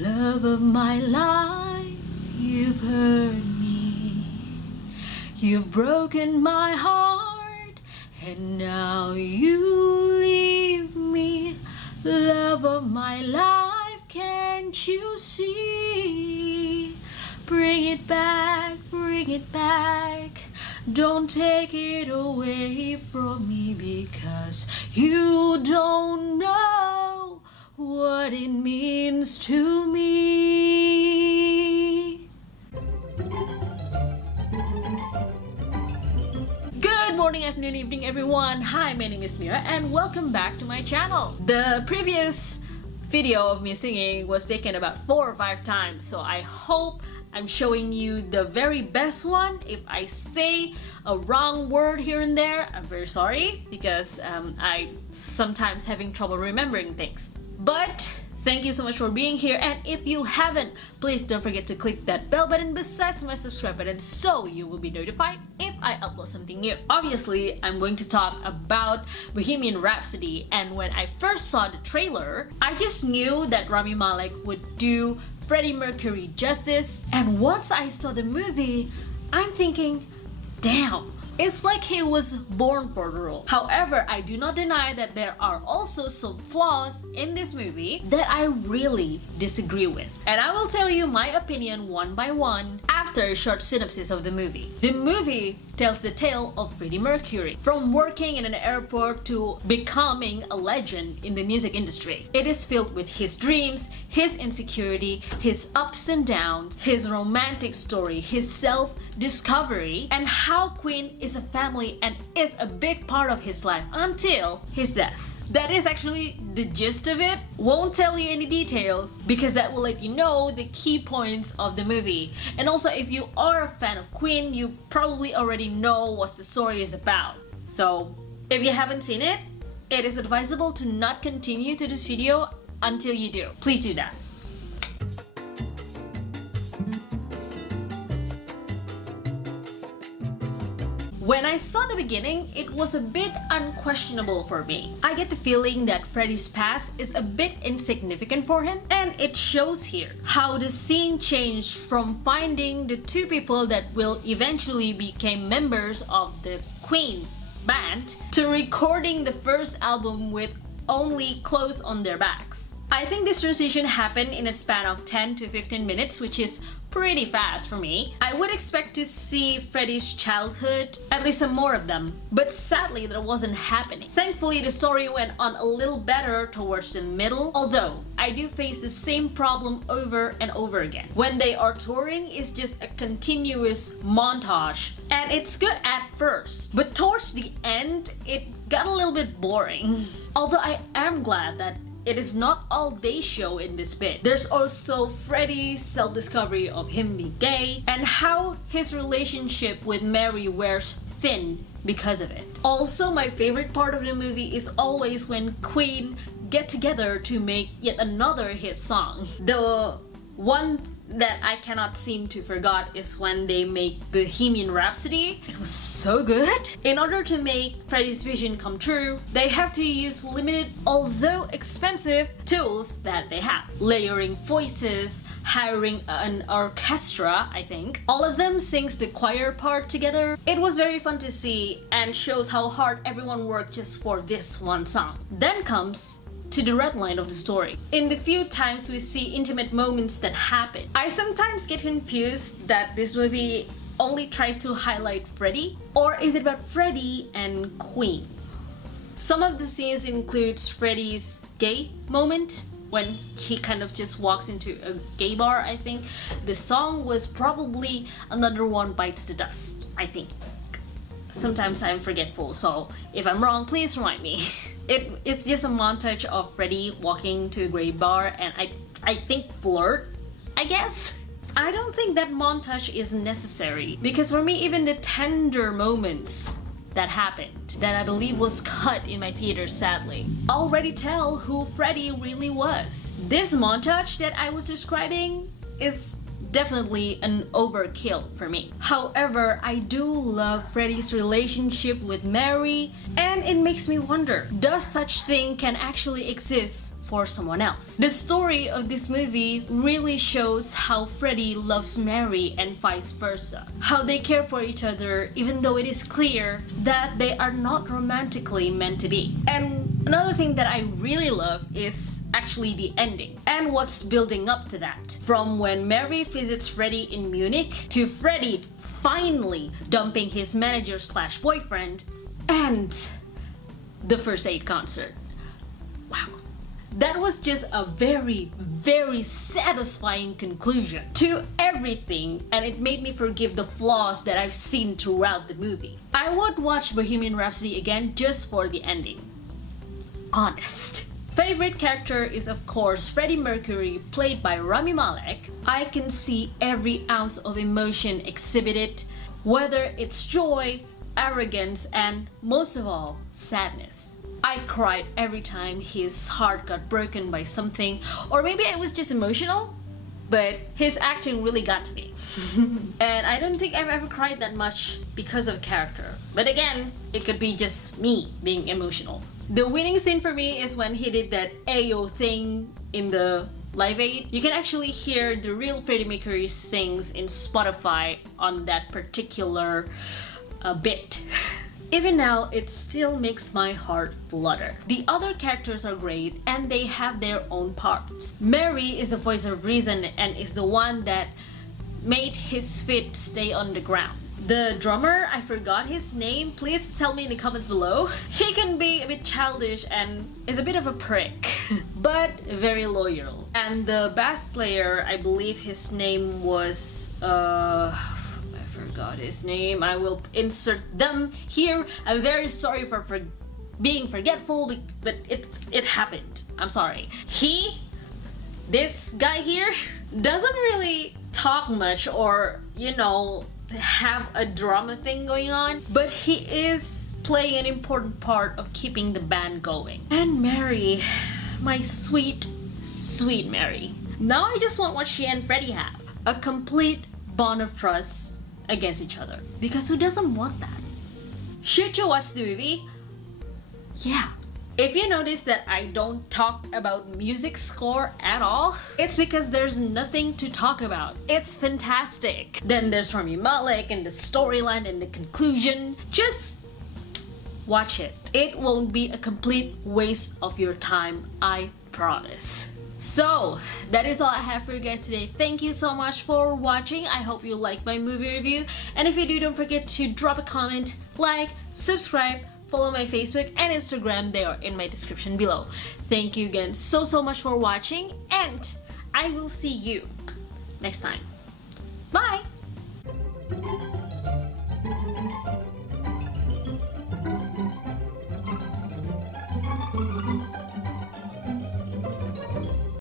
Love of my life, you've hurt me. You've broken my heart, and now you leave me. Love of my life, can't you see? Bring it back, bring it back. Don't take it away from me, because you don't know what it means to me. Good morning, afternoon, evening, everyone. Hi, my name is Myra, and welcome back to my channel. The previous video of me singing was taken about 4 or 5 times, so I hope I'm showing you the very best one. If I say a wrong word here and there, I'm very sorry, because I sometimes having trouble remembering things. But thank you so much for being here, and if you haven't, please don't forget to click that bell button besides my subscribe button so you will be notified if I upload something new. Obviously, I'm going to talk about Bohemian Rhapsody, and when I first saw the trailer, I just knew that Rami Malek would do Freddie Mercury justice, and once I saw the movie, I'm thinking, damn, it's like he was born for the role. However, I do not deny that there are also some flaws in this movie that I really disagree with. And I will tell you my opinion one by one after a short synopsis of the movie. The movie tells the tale of Freddie Mercury, from working in an airport to becoming a legend in the music industry. It is filled with his dreams, his insecurity, his ups and downs, his romantic story, his self-discovery, and how Queen is a family and is a big part of his life until his death. That is actually the gist of it. Won't tell you any details because that will let you know the key points of the movie. And also, if you are a fan of Queen, you probably already know what the story is about. So if you haven't seen it, it is advisable to not continue to this video until you do. Please do that. When I saw the beginning, it was a bit unquestionable for me. I get the feeling that Freddie's past is a bit insignificant for him, and it shows here how the scene changed from finding the 2 people that will eventually become members of the Queen band to recording the first album with only clothes on their backs. I think this transition happened in a span of 10 to 15 minutes, which is pretty fast for me. I would expect to see Freddie's childhood, at least some more of them, but sadly that wasn't happening. Thankfully, the story went on a little better towards the middle, although I do face the same problem over and over again. When they are touring, it's just a continuous montage, and it's good at first, but towards the end, it got a little bit boring. Although I am glad that it is not all they show in this bit. There's also Freddie's self-discovery of him being gay and how his relationship with Mary wears thin because of it. Also, my favorite part of the movie is always when Queen get together to make yet another hit song. The one that I cannot seem to forget is when they make Bohemian Rhapsody. It was so good. In order to make Freddie's vision come true, they have to use limited, although expensive, tools that they have. Layering voices, hiring an orchestra, I think. All of them sings the choir part together. It was very fun to see and shows how hard everyone worked just for this one song. Then comes to the red line of the story. In the few times we see intimate moments that happen, I sometimes get confused that this movie only tries to highlight Freddie, or is it about Freddie and Queen? Some of the scenes includes Freddie's gay moment when he kind of just walks into a gay bar, I think. The song was probably Another One Bites the Dust, I think. Sometimes I'm forgetful, so if I'm wrong, please remind me. It's just a montage of Freddie walking to a gay bar and I think flirt, I guess? I don't think that montage is necessary, because for me, even the tender moments that happened, that I believe was cut in my theater sadly, already tell who Freddie really was. This montage that I was describing is definitely an overkill for me. However, I do love Freddy's relationship with Mary, and it makes me wonder, does such thing can actually exist for someone else? The story of this movie really shows how Freddy loves Mary and vice versa. How they care for each other even though it is clear that they are not romantically meant to be. And another thing that I really love is actually the ending and what's building up to that. From when Mary visits Freddy in Munich to Freddy finally dumping his manager/boyfriend and the first aid concert. Wow. That was just a very, very satisfying conclusion to everything, and it made me forgive the flaws that I've seen throughout the movie. I would watch Bohemian Rhapsody again just for the ending. Honest. Favorite character is of course Freddie Mercury, played by Rami Malek. I can see every ounce of emotion exhibited, whether it's joy, arrogance, and most of all, sadness. I cried every time his heart got broken by something, or maybe I was just emotional, but his acting really got to me. And I don't think I've ever cried that much because of character. But again, it could be just me being emotional. The winning scene for me is when he did that Ayo thing in the Live Aid. You can actually hear the real Freddie Mercury sings in Spotify on that particular bit. Even now, it still makes my heart flutter. The other characters are great and they have their own parts. Mary is the voice of reason and is the one that made his feet stay on the ground. The drummer, I forgot his name, please tell me in the comments below. He can be a bit childish and is a bit of a prick, but very loyal. And the bass player, I believe his name was forgot his name. I will insert them here. I'm very sorry for being forgetful, but it happened. I'm sorry. This guy here, doesn't really talk much or, you know, have a drama thing going on, but he is playing an important part of keeping the band going. And Mary, my sweet, sweet Mary. Now I just want what she and Freddy have. A complete bond of trust against each other. Because who doesn't want that? Should you watch the movie? Yeah. If you notice that I don't talk about music score at all, it's because there's nothing to talk about. It's fantastic. Then there's Rami Malek and the storyline and the conclusion. Just watch it. It won't be a complete waste of your time, I promise. So, that is all I have for you guys today. Thank you so much for watching. I hope you liked my movie review. And if you do, don't forget to drop a comment, like, subscribe, follow my Facebook and Instagram. They are in my description below. Thank you again so much for watching, and I will see you next time.